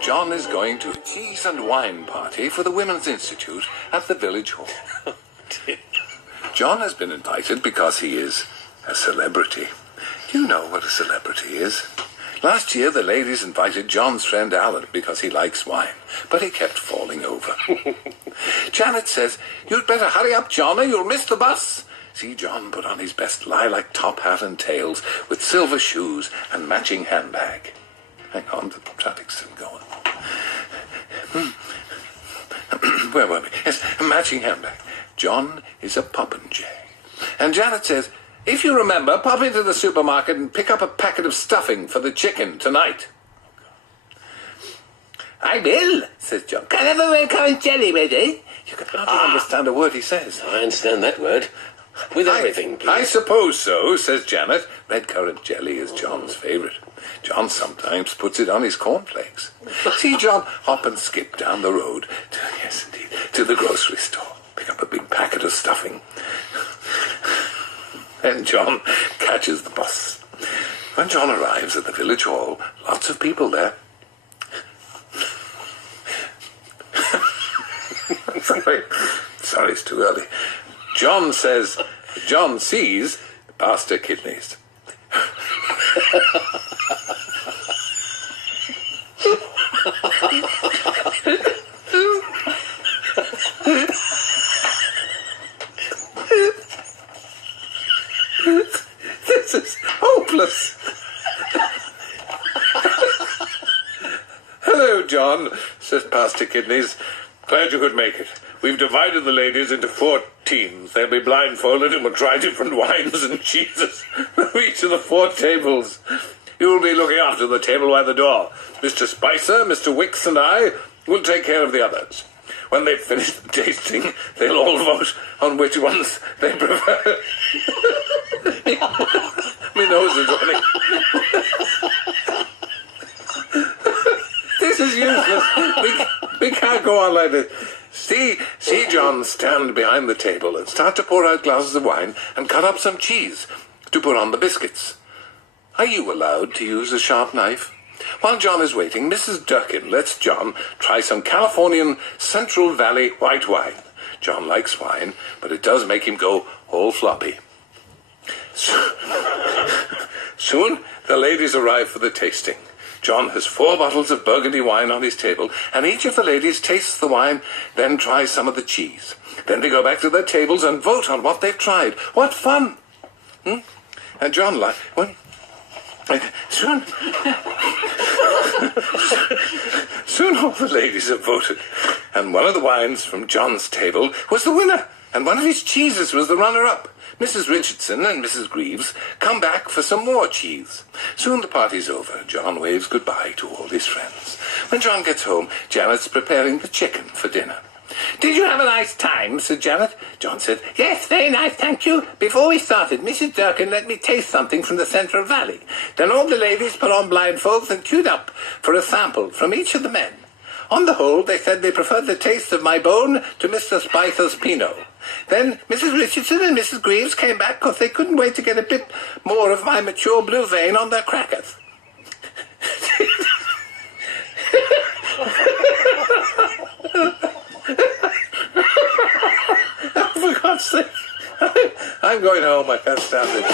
John is going to a cheese and wine party for the Women's Institute at the village hall. John has been invited because he is a celebrity. Do you know what a celebrity is? Last year, the ladies invited John's friend Alan because he likes wine, but he kept falling over. Janet says, "You'd better hurry up, John, or you'll miss the bus." See John put on his best lilac top hat and tails with silver shoes and matching handbag. Hang on, the traffic's still going. Where were we? Yes, a matching handbag. John is a popinjay. And Janet says, "If you remember, pop into the supermarket and pick up a packet of stuffing for the chicken tonight." "I will," says John. "Can I have a red currant jelly ready?" You can hardly understand a word he says. I understand that word. With everything, please. I suppose so, says Janet. Red currant jelly is John's favourite. John sometimes puts it on his cornflakes. See John hop and skip down the road to the grocery store. Pick up a big packet of stuffing. Then John catches the bus. When John arrives at the village hall, lots of people there. Sorry, it's too early. John sees pasta kidneys. This is hopeless. "Hello, John," says Pastor Kidneys. "Glad you could make it. We've divided the ladies into 4 teams. They'll be blindfolded and will try different wines and cheeses from each of the 4 tables. You'll be looking after the table by the door. Mr. Spicer, Mr. Wicks, and I will take care of the others. When they've finished the tasting, they'll all vote on which ones they prefer." My nose is running. This is useless. We can't go on like this. See John stand behind the table and start to pour out glasses of wine and cut up some cheese to put on the biscuits. Are you allowed to use a sharp knife? While John is waiting, Mrs. Durkin lets John try some Californian Central Valley white wine. John likes wine, but it does make him go all floppy. Soon the ladies arrive for the tasting. John has 4 bottles of Burgundy wine on his table, and each of the ladies tastes the wine, then tries some of the cheese. Then they go back to their tables and vote on what they've tried. What fun! And John Soon all the ladies have voted, and one of the wines from John's table was the winner, and one of his cheeses was the runner-up. Mrs. Richardson and Mrs. Greaves come back for some more cheese. Soon the party's over. John waves goodbye to all his friends. When John gets home, Janet's preparing the chicken for dinner. "Did you have a nice time?" said Janet. John said, "Yes, very nice, thank you. Before we started, Mrs. Durkin let me taste something from the Central Valley. Then all the ladies put on blindfolds and queued up for a sample from each of the men. On the whole, they said they preferred the taste of my bone to Mr. Spicer's Pinot. Then Mrs. Richardson and Mrs. Greaves came back because they couldn't wait to get a bit more of my mature blue vein on their crackers." Oh, for God's sake. I'm going home. I can't stand it.